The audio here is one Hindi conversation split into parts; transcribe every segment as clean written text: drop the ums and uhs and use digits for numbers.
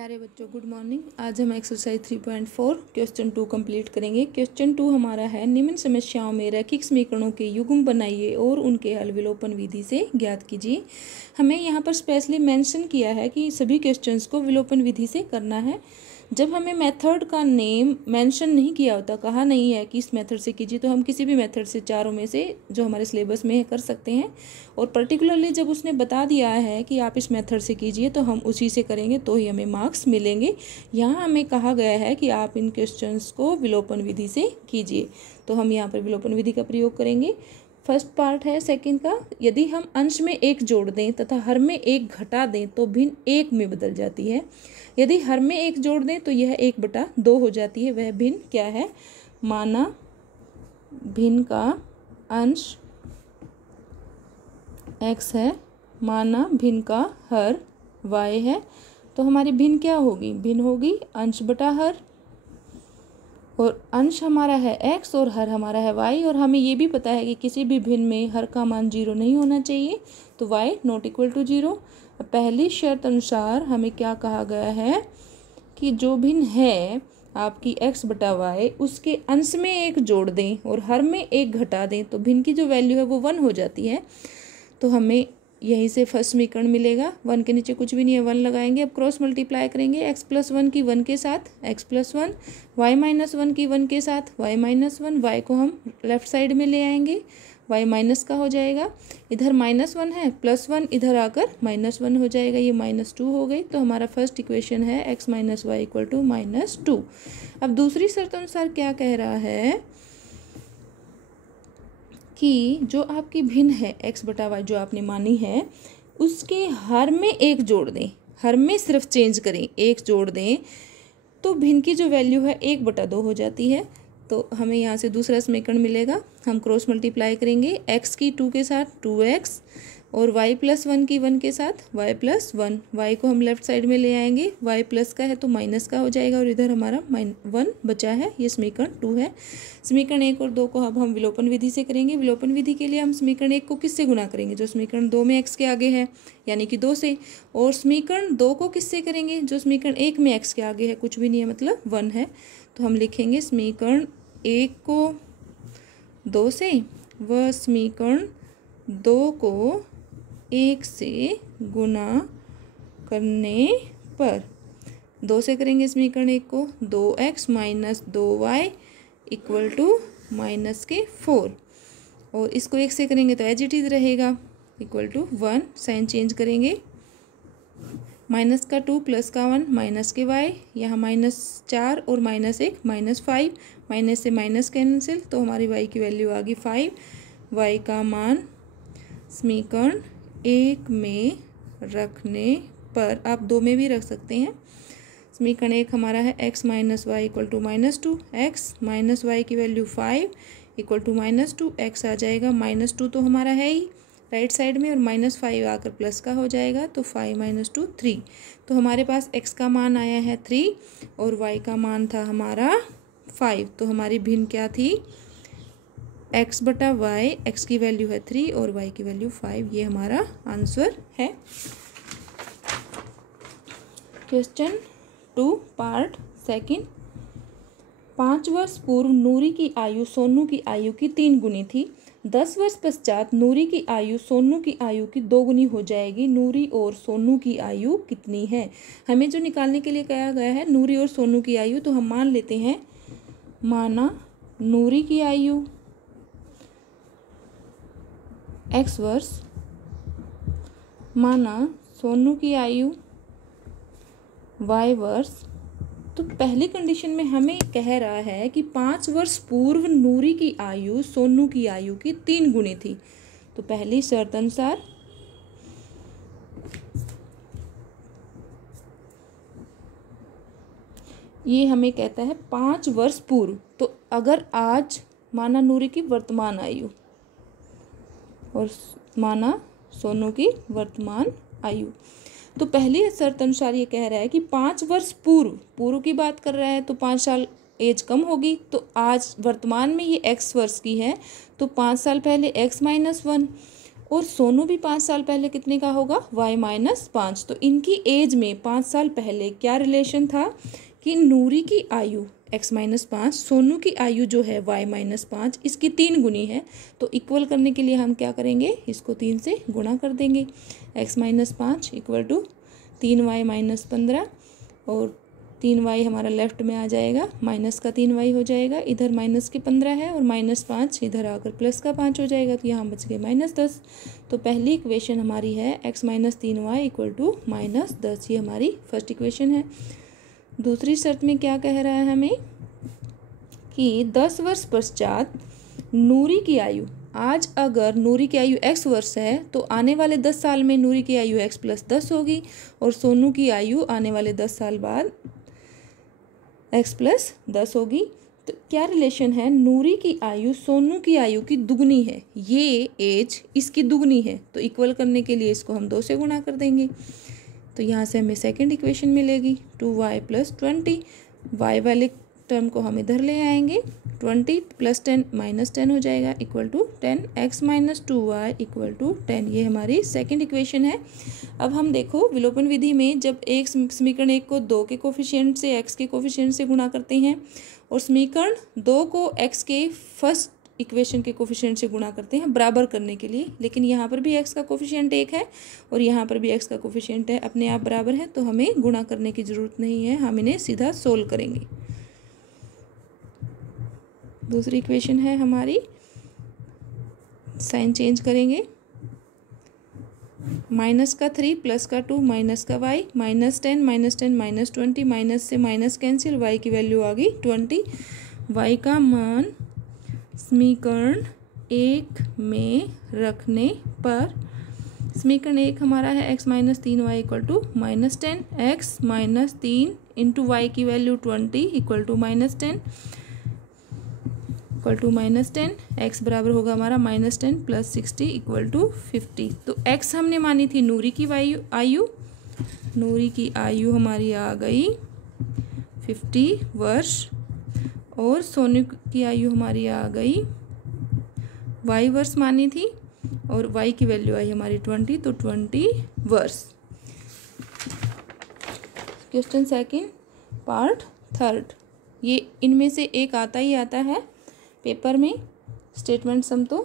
प्यारे बच्चों, गुड मॉर्निंग। आज हम एक्सरसाइज 3.4 क्वेश्चन 2 कंप्लीट करेंगे। क्वेश्चन 2 हमारा है, निम्न समस्याओं में रैखिक समीकरणों के युग्म बनाइए और उनके हल विलोपन विधि से ज्ञात कीजिए। हमें यहाँ पर स्पेशली मेंशन किया है कि सभी क्वेश्चंस को विलोपन विधि से करना है। जब हमें मेथड का नेम मेंशन नहीं किया होता, कहा नहीं है कि इस मेथड से कीजिए, तो हम किसी भी मेथड से चारों में से जो हमारे सिलेबस में है कर सकते हैं। और पर्टिकुलरली जब उसने बता दिया है कि आप इस मेथड से कीजिए तो हम उसी से करेंगे, तो ही हमें मार्क्स मिलेंगे। यहाँ हमें कहा गया है कि आप इन क्वेश्चंस को विलोपन विधि से कीजिए, तो हम यहाँ पर विलोपन विधि का प्रयोग करेंगे। फर्स्ट पार्ट है सेकंड का, यदि हम अंश में एक जोड़ दें तथा हर में एक घटा दें तो भिन्न एक में बदल जाती है। यदि हर में एक जोड़ दें तो यह 1/2 हो जाती है। वह भिन्न क्या है? माना भिन्न का अंश x है, माना भिन्न का हर y है, तो हमारी भिन्न क्या होगी? भिन्न होगी अंश बटा हर। और अंश हमारा है x और हर हमारा है y, और हमें ये भी पता है कि किसी भी भिन्न में हर का मान 0 नहीं होना चाहिए, तो y ≠ 0। पहली शर्त अनुसार हमें क्या कहा गया है कि जो भिन्न है आपकी x बटा y, उसके अंश में एक जोड़ दें और हर में एक घटा दें तो भिन्न की जो वैल्यू है वो 1 हो जाती है। तो हमें यहीं से फर्स्ट समीकरण मिलेगा। 1 के नीचे कुछ भी नहीं है, 1 लगाएंगे। अब क्रॉस मल्टीप्लाई करेंगे x+1 की 1 के साथ x+1, y-1 की 1 के साथ y-1। y को हम लेफ्ट साइड में ले आएंगे, y माइनस का हो जाएगा। इधर -1 है, +1 इधर आकर -1 हो जाएगा, ये -2 हो गई। तो हमारा फर्स्ट इक्वेशन है x - y = -2। अब दूसरी शर्त अनुसार क्या कह रहा है कि जो आपकी भिन्न है x बटा y जो आपने मानी है, उसके हर में एक जोड़ दें, हर में सिर्फ चेंज करें, एक जोड़ दें, तो भिन्न की जो वैल्यू है 1/2 हो जाती है। तो हमें यहाँ से दूसरा समीकरण मिलेगा। हम क्रॉस मल्टीप्लाई करेंगे, x की 2 के साथ 2x और y+1 की 1 के साथ y+1। y को हम लेफ्ट साइड में ले आएंगे, y प्लस का है तो माइनस का हो जाएगा, और इधर हमारा 1 बचा है। ये समीकरण 2 है। समीकरण 1 और 2 को अब हम विलोपन विधि से करेंगे। विलोपन विधि के लिए हम समीकरण 1 को किससे गुना करेंगे? जो समीकरण 2 में x के आगे है, यानी कि 2 से। और समीकरण 2 को किससे करेंगे? जो समीकरण 1 में x के आगे है, कुछ भी नहीं है, मतलब 1 है। तो हम लिखेंगे समीकरण 1 को 2 से व समीकरण 2 को 1 से गुना करने पर 2 से करेंगे समीकरण 1 को, 2x - 2y = -4। और इसको 1 से करेंगे तो एज इट इज रहेगा, =1। साइन चेंज करेंगे, माइनस का 2 प्लस का 1 माइनस के y, यहाँ -4 और -1 -5, माइनस से माइनस कैंसिल, तो हमारी y की वैल्यू आ गई 5। y का मान समीकरण 1 में रखने पर, आप 2 में भी रख सकते हैं। समीकरण 1 हमारा है x - y = -2, x - y की वैल्यू 5 = -2, x आ जाएगा -2 तो हमारा है ही राइट साइड में, और -5 आकर प्लस का हो जाएगा, तो 5 - 2 3। तो हमारे पास x का मान आया है 3 और y का मान था हमारा 5। तो हमारी भिन्न क्या थी? x बटा y, x की वैल्यू है 3 और y की वैल्यू 5। ये हमारा आंसर है। क्वेश्चन 2 पार्ट सेकंड, 5 वर्ष पूर्व नूरी की आयु सोनू की आयु की 3 गुनी थी। 10 वर्ष पश्चात नूरी की आयु सोनू की आयु की 2 गुनी हो जाएगी। नूरी और सोनू की आयु कितनी है? हमें जो निकालने के लिए कहा गया है नूरी और सोनू की आयु, तो हम मान लेते हैं, माना नूरी की आयु x वर्ष, माना सोनू की आयु y वर्ष। तो पहली कंडीशन में हमें कह रहा है कि 5 वर्ष पूर्व नूरी की आयु सोनू की आयु की 3 गुनी थी। तो पहली शर्त अनुसार ये हमें कहता है 5 वर्ष पूर्व। तो अगर आज माना नूरी की वर्तमान आयु और माना सोनू की वर्तमान आयु, तो पहली शर्त अनुसार ये कह रहा है कि 5 वर्ष पूर्व की बात कर रहा है, तो 5 साल एज कम होगी। तो आज वर्तमान में ये x वर्ष की है, तो 5 साल पहले x - 1 और सोनू भी 5 साल पहले कितने का होगा, y-5। तो इनकी एज में 5 साल पहले क्या रिलेशन था कि नूरी की आयु x-5, सोनू की आयु जो है y-5 इसकी 3 गुनी है। तो इक्वल करने के लिए हम क्या करेंगे, इसको 3 से गुणा कर देंगे। x-5 इक्वल टू 3y-15 और 3y हमारा लेफ्ट में आ जाएगा, माइनस का 3y हो जाएगा, इधर माइनस के 15 है और -5 इधर आकर प्लस का 5 हो जाएगा, तो यहाँ बच गए -10। तो पहली इक्वेशन हमारी है x-3y इक्वल टू -10, ये हमारी फर्स्ट इक्वेशन है। दूसरी शर्त में क्या कह रहा है हमें कि 10 वर्ष पश्चात नूरी की आयु, आज अगर नूरी की आयु x वर्ष है तो आने वाले 10 साल में नूरी की आयु x + 10 होगी और सोनू की आयु आने वाले 10 साल बाद x + 10 होगी। तो क्या रिलेशन है, नूरी की आयु सोनू की आयु की दुगनी है, ये एज इसकी दुगनी है। तो इक्वल करने के लिए इसको हम 2 से गुणा कर देंगे। तो यहाँ से हमें सेकंड इक्वेशन मिलेगी 2y + 20। y वाले टर्म को हम इधर ले आएंगे, 20 + 10 -10 हो जाएगा equal to 10, x - 2y equal to 10। ये हमारी सेकंड इक्वेशन है। अब हम देखो विलोपन विधि में जब एक समीकरण 1 को 2 के कोफिशिएंट से x के कोफिशिएंट से गुणा करते हैं और समीकरण 2 को x के फर्स्ट इक्वेशन के कोफिशिएंट से गुणा करते हैं बराबर करने के लिए, लेकिन यहाँ पर भी x का कोफिशिएंट 1 है और यहाँ पर भी x का कोफिशिएंट है, अपने आप बराबर है, तो हमें गुणा करने की ज़रूरत नहीं है, हम इन्हें सीधा सोल्व करेंगे। दूसरी इक्वेशन है हमारी, साइन चेंज करेंगे, -3 + 2 -y, -10 -20, माइनस से माइनस कैंसिल, y की वैल्यू आ गई 20। y का मान समीकरण 1 में रखने पर, समीकरण 1 हमारा है x - 3y equal to -10, x - 3 into y की value 20 equal to -10 equal to -10, x बराबर होगा हमारा -10 + 60 इक्वल टू 50। तो x हमने मानी थी नूरी की आयु, नूरी की आयु हमारी आ गई 50 वर्ष और सोनू की आयु हमारी आ गई y वर्ष मानी थी और y की वैल्यू आई हमारी 20, तो 20 वर्ष। क्वेश्चन सेकंड पार्ट थर्ड, ये इनमें से एक आता ही आता है पेपर में, स्टेटमेंट सम तो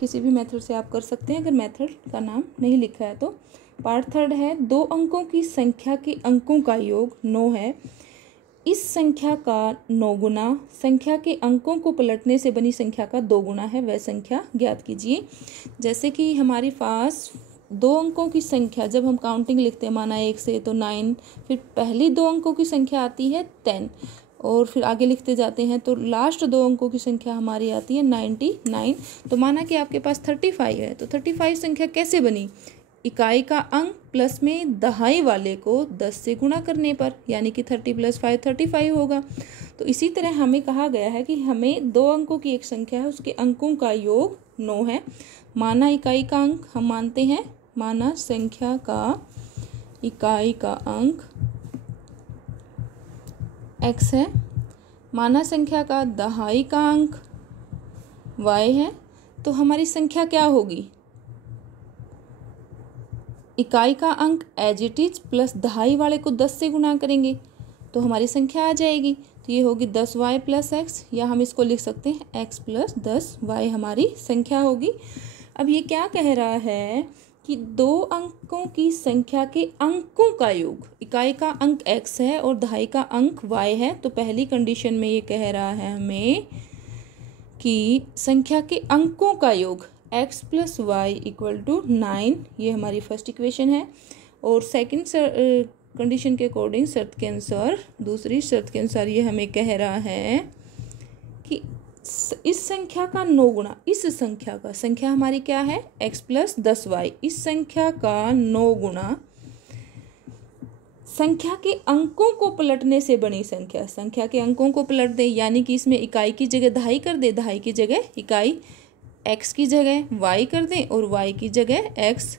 किसी भी मेथड से आप कर सकते हैं अगर मेथड का नाम नहीं लिखा है तो। पार्ट थर्ड है, 2 अंकों की संख्या के अंकों का योग 9 है, इस संख्या का 9 गुना संख्या के अंकों को पलटने से बनी संख्या का 2 गुना है, वह संख्या ज्ञात कीजिए। जैसे कि हमारे पास 2 अंकों की संख्या जब हम काउंटिंग लिखते हैं, माना 1 से तो 9, फिर पहली 2 अंकों की संख्या आती है 10 और फिर आगे लिखते जाते हैं तो लास्ट 2 अंकों की संख्या हमारी आती है 99। तो माना कि आपके पास 35 है, तो 35 संख्या कैसे बनी, इकाई का अंक प्लस में दहाई वाले को 10 से गुणा करने पर, यानी कि 30 + 5 35 होगा। तो इसी तरह हमें कहा गया है कि हमें 2 अंकों की एक संख्या है, उसके अंकों का योग 9 है। माना इकाई का अंक हम मानते हैं, माना संख्या का इकाई का अंक x है, माना संख्या का दहाई का अंक y है, तो हमारी संख्या क्या होगी, इकाई का अंक एज इट इज प्लस दहाई वाले को 10 से गुणा करेंगे तो हमारी संख्या आ जाएगी। तो ये होगी 10y + x, या हम इसको लिख सकते हैं x + 10y हमारी संख्या होगी। अब ये क्या कह रहा है कि 2 अंकों की संख्या के अंकों का योग, इकाई का अंक x है और दहाई का अंक y है, तो पहली कंडीशन में ये कह रहा है हमें कि संख्या के अंकों का योग x + y इक्वल टू 9, ये हमारी फर्स्ट इक्वेशन है। और सेकंड कंडीशन के अकॉर्डिंग, शर्त के अनुसार, दूसरी शर्त के अनुसार ये हमें कह रहा है कि इस संख्या का 9 गुना, इस संख्या का, संख्या हमारी क्या है x + 10y, इस संख्या का 9 गुना संख्या के अंकों को पलटने से बनी संख्या, संख्या के अंकों को पलट दे, यानी कि इसमें इकाई की जगह दहाई कर दे, दहाई की जगह इकाई, x की जगह y कर दें और y की जगह x,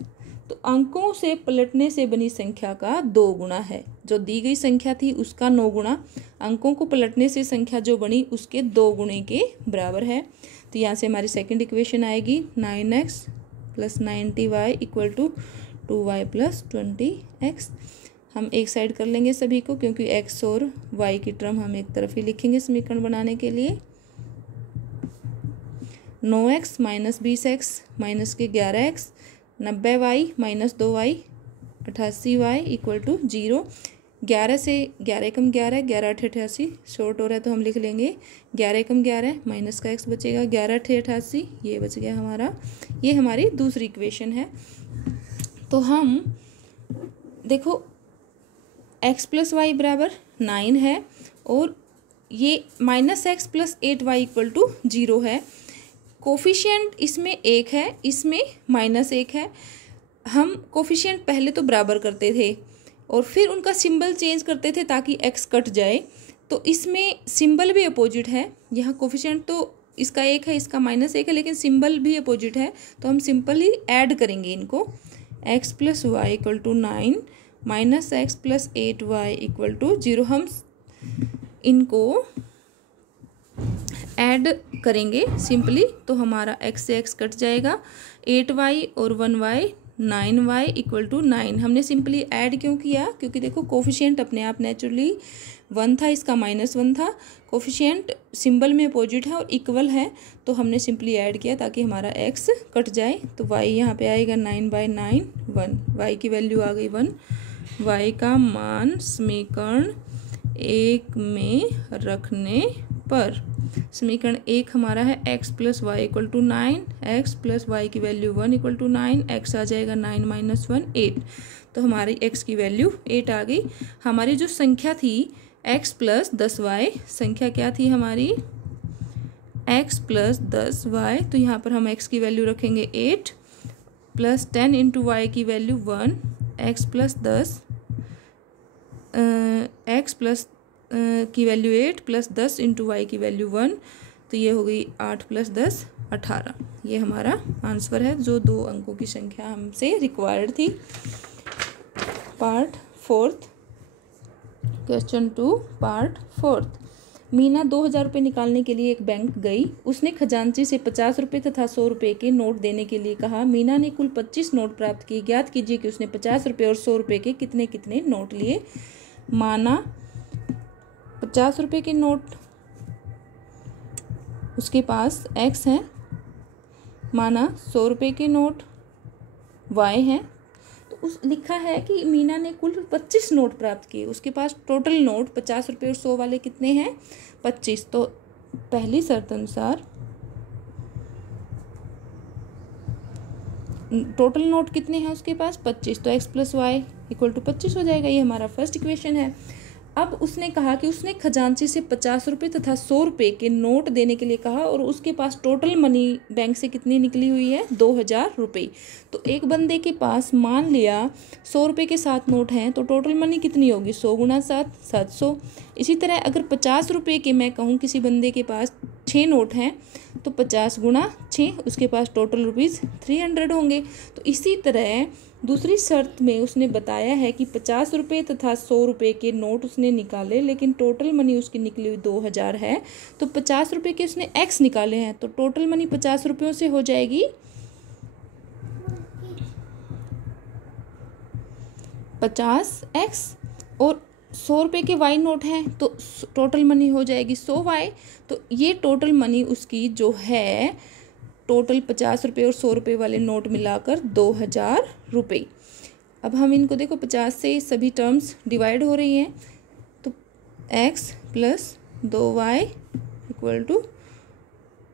तो अंकों से पलटने से बनी संख्या का 2 गुना है। जो दी गई संख्या थी उसका 9 गुना, अंकों को पलटने से संख्या जो बनी उसके 2 गुणे के बराबर है। तो यहाँ से हमारी सेकंड इक्वेशन आएगी 9x + 90y = 2y + 20x। हम एक साइड कर लेंगे सभी को, क्योंकि x और y की टर्म हम एक तरफ ही लिखेंगे समीकरण बनाने के लिए। 9x - 20x - 11x, 90y - 2y, 88y = 0। 11 से 11 कम 11, 11 8 88, शॉर्ट हो रहा है तो हम लिख लेंगे 11 कम 11, माइनस का x बचेगा, 11 8 88, ये बच गया हमारा। ये हमारी दूसरी इक्वेशन है। तो हम देखो x + y = 9 है और ये -x + 8y = 0 है। कोफिशिएंट इसमें 1 है, इसमें -1 है। हम कोफिशिएंट पहले तो बराबर करते थे और फिर उनका सिंबल चेंज करते थे ताकि x कट जाए। तो इसमें सिंबल भी अपोजिट है। यहाँ कोफिशिएंट तो इसका 1 है, इसका -1 है, लेकिन सिंबल भी अपोजिट है। तो हम सिंपल ही ऐड करेंगे इनको। x + y = 9 -x + 8y = 0। हम इनको ऐड करेंगे सिंपली, तो हमारा x से x कट जाएगा। 8y और 1y 9y = 9। हमने सिंपली ऐड क्यों किया? क्योंकि देखो कोफिशिएंट अपने आप नेचुरली 1 था, इसका -1 था। कोफिशिएंट सिंबल में अपोजिट है और इक्वल है, तो हमने सिंपली ऐड किया ताकि हमारा x कट जाए। तो y यहाँ पे आएगा 9/9 1, y की वैल्यू आ गई 1। y का मान समीकरण 1 में रखने पर, समीकरण 1 हमारा है x + y = 9, x + y की वैल्यू 1 = 9, x आ जाएगा 9 - 1 8। तो हमारी x की वैल्यू 8 आ गई। हमारी जो संख्या थी x + 10y, संख्या क्या थी हमारी? x + 10y। तो यहाँ पर हम x की वैल्यू रखेंगे 8 + 10 × y की वैल्यू 1, x + 10 x + की वैल्यू 8 + 10 × y की वैल्यू 1। तो ये हो गई 8 + 10 18। ये हमारा आंसर है, जो 2 अंकों की संख्या हमसे रिक्वायर्ड थी। Part 4, question 2 part 4। मीना 2000 रुपये निकालने के लिए एक बैंक गई। उसने खजांची से 50 रुपये तथा 100 रुपये के नोट देने के लिए कहा। मीना ने कुल 25 नोट प्राप्त किए। ज्ञात कीजिए कि उसने 50 रुपये और 100 रुपये के कितने कितने नोट लिए। माना 50 रुपये के नोट उसके पास x है, माना 100 रुपये के नोट y है। तो उस लिखा है कि मीना ने कुल 25 नोट प्राप्त किए। उसके पास टोटल नोट 50 रुपये और 100 वाले कितने हैं? 25। तो पहली शर्त अनुसार टोटल नोट कितने हैं उसके पास? 25। तो x + y = 25 हो जाएगा। ये हमारा फर्स्ट इक्वेशन है। अब उसने कहा कि उसने खजांची से 50 रुपये तथा 100 रुपये के नोट देने के लिए कहा और उसके पास टोटल मनी बैंक से कितनी निकली हुई है? 2000 रुपये। तो एक बंदे के पास मान लिया 100 रुपये के 7 नोट हैं, तो टोटल मनी कितनी होगी? 100 × 7 700। इसी तरह अगर 50 रुपये के मैं कहूँ किसी बंदे के पास 6 नोट हैं, तो 50 × 6 उसके पास टोटल रुपीज़ 300 होंगे। तो इसी तरह दूसरी शर्त में उसने बताया है कि 50 रुपये तथा 100 रुपये के नोट उसने निकाले, लेकिन टोटल मनी उसकी निकली हुई 2000 है। तो 50 रुपये के उसने x निकाले हैं, तो टोटल मनी 50 रुपयों से हो जाएगी 50x, और 100 रुपये के y नोट हैं तो टोटल मनी हो जाएगी 100y। तो ये टोटल मनी उसकी जो है, टोटल 50 रुपये और 100 रुपये वाले नोट मिलाकर 2000 रुपये। अब हम इनको देखो 50 से सभी टर्म्स डिवाइड हो रही हैं, तो x + 2y =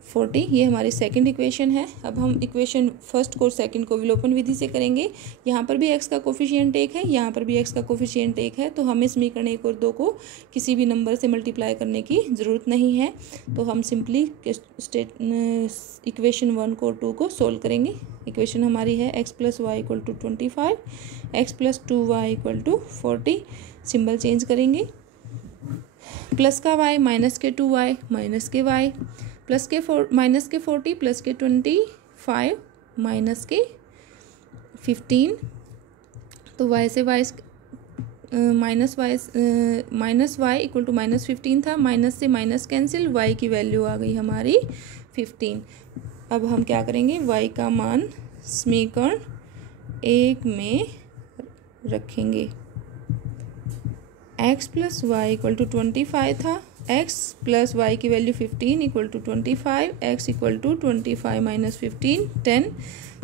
40। ये हमारी सेकंड इक्वेशन है। अब हम इक्वेशन फर्स्ट को सेकंड को विलोपन विधि से करेंगे। यहाँ पर भी x का कोफिशिएंट 1 है, यहाँ पर भी x का कोफिशिएंट 1 है, तो हमें समीकरण 1 और 2 को किसी भी नंबर से मल्टीप्लाई करने की ज़रूरत नहीं है। तो हम सिंपली इक्वेशन 1 को 2 को सोल्व करेंगे। इक्वेशन हमारी है x + y = 25, x + 2y = 40। Symbol change करेंगे, प्लस का y माइनस के 2y माइनस के y माइनस के 40 प्लस के 25 माइनस के 15, तो y से y minus Y equal to -15 था, माइनस से माइनस कैंसिल, y की वैल्यू आ गई हमारी 15। अब हम क्या करेंगे, y का मान समीकरण 1 में रखेंगे। x plus Y equal to 25 था, x प्लस वाई की value 15 equal to 25, x equal to 25 minus 15 10।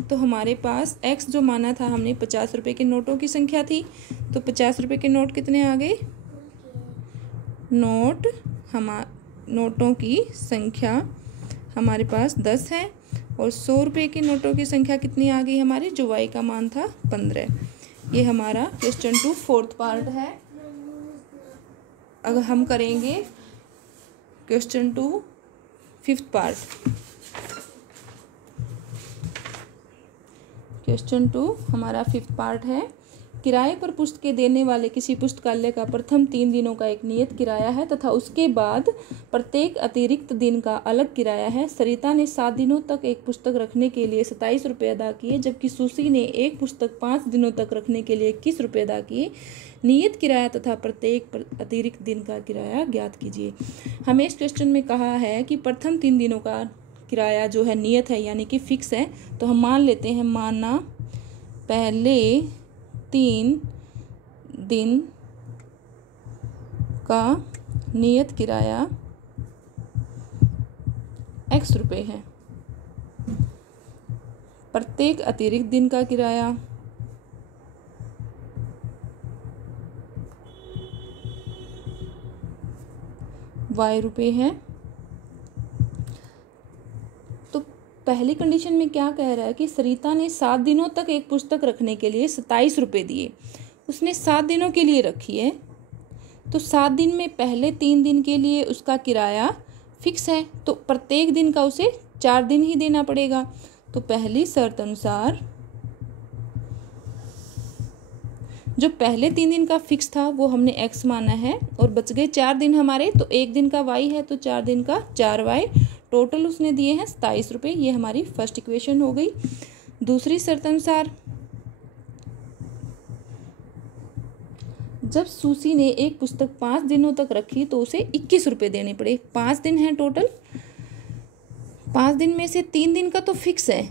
तो हमारे पास x जो माना था हमने 50 रुपये के नोटों की संख्या थी, तो 50 रुपये के नोट कितने आ गए, नोटों की संख्या हमारे पास 10 है, और 100 रुपये के नोटों की संख्या कितनी आ गई हमारी, जो y का मान था 15। ये हमारा क्वेश्चन 2 फोर्थ पार्ट है। अगर हम करेंगे क्वेश्चन 2 फिफ्थ पार्ट। क्वेश्चन 2 हमारा फिफ्थ पार्ट है। किराए पर पुस्तकें देने वाले किसी पुस्तकालय का प्रथम 3 दिनों का एक नियत किराया है तथा उसके बाद प्रत्येक अतिरिक्त दिन का अलग किराया है। सरिता ने 7 दिनों तक एक पुस्तक रखने के लिए 27 रुपये अदा किए, जबकि सुसी ने एक पुस्तक 5 दिनों तक रखने के लिए 21 रुपये अदा किए। नियत किराया तथा प्रत्येक अतिरिक्त दिन का किराया ज्ञात कीजिए। हमें इस क्वेश्चन में कहा है कि प्रथम 3 दिनों का किराया जो है नियत है, यानी कि फिक्स है, तो हम मान लेते हैं, माना पहले 3 दिन का नियत किराया x रुपये है, प्रत्येक अतिरिक्त दिन का किराया y रुपये है। तो पहली कंडीशन में क्या कह रहा है कि सरिता ने 7 दिनों तक एक पुस्तक रखने के लिए 27 रुपये दिए। उसने 7 दिनों के लिए रखी है, तो 7 दिन में पहले 3 दिन के लिए उसका किराया फिक्स है, तो प्रत्येक दिन का उसे 4 दिन ही देना पड़ेगा। तो पहली शर्त अनुसार जो पहले 3 दिन का फिक्स था वो हमने x माना है, और बच गए 4 दिन हमारे, तो 1 दिन का y है, तो 4 दिन का 4y, टोटल उसने दिए हैं 27 रुपये। ये हमारी फर्स्ट इक्वेशन हो गई। दूसरी शर्त अनुसार जब सुसी ने एक पुस्तक 5 दिनों तक रखी तो उसे 21 रुपये देने पड़े। 5 दिन हैं टोटल, 5 दिन में से 3 दिन का तो फिक्स है,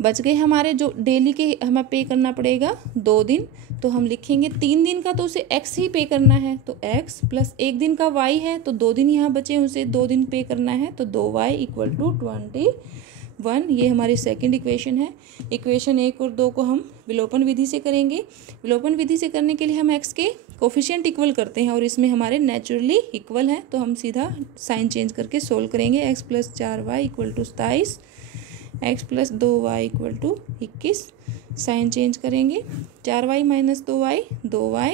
बच गए हमारे जो डेली के हमें पे करना पड़ेगा 2 दिन, तो हम लिखेंगे 3 दिन का तो उसे x ही पे करना है, तो x प्लस 1 दिन का y है, तो 2 दिन यहाँ बचे, उसे 2 दिन पे करना है, तो 2y इक्वल टू 21। ये हमारी सेकंड इक्वेशन है। इक्वेशन 1 और 2 को हम विलोपन विधि से करेंगे। विलोपन विधि से करने के लिए हम x के कोफिशिएंट इक्वल करते हैं, और इसमें हमारे नेचुरली इक्वल है, तो हम सीधा साइन चेंज करके सोल्व करेंगे। x plus 4y equal to 27, x plus 2y equal to 21, sign change करेंगे। 4y minus 2y 2y,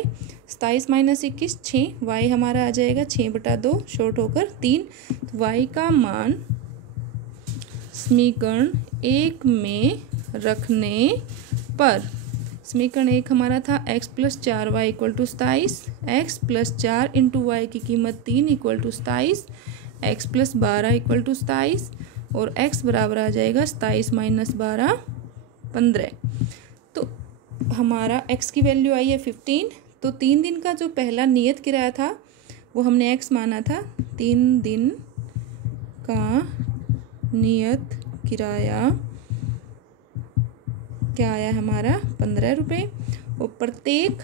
27 minus 21 6, y हमारा आ जाएगा 6/2 शॉर्ट होकर 3। तो y का मान समीकरण 1 में रखने पर, समीकरण 1 हमारा था x plus 4y equal to 27, x plus 4 into Y की कीमत 3 equal to 27, x plus 12 equal to 27, और x बराबर आ जाएगा 27 माइनस 12 15। तो हमारा x की वैल्यू आई है 15। तो 3 दिन का जो पहला नियत किराया था वो हमने x माना था। 3 दिन का नियत किराया क्या आया हमारा 15 रुपये, और प्रत्येक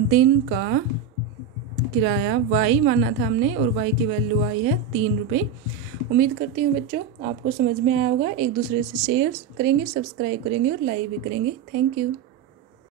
दिन का किराया y माना था हमने, और y की वैल्यू आई है 3 रुपये। उम्मीद करती हूँ बच्चों आपको समझ में आया होगा। एक दूसरे से शेयर करेंगे, सब्सक्राइब करेंगे और लाइक भी करेंगे। Thank you.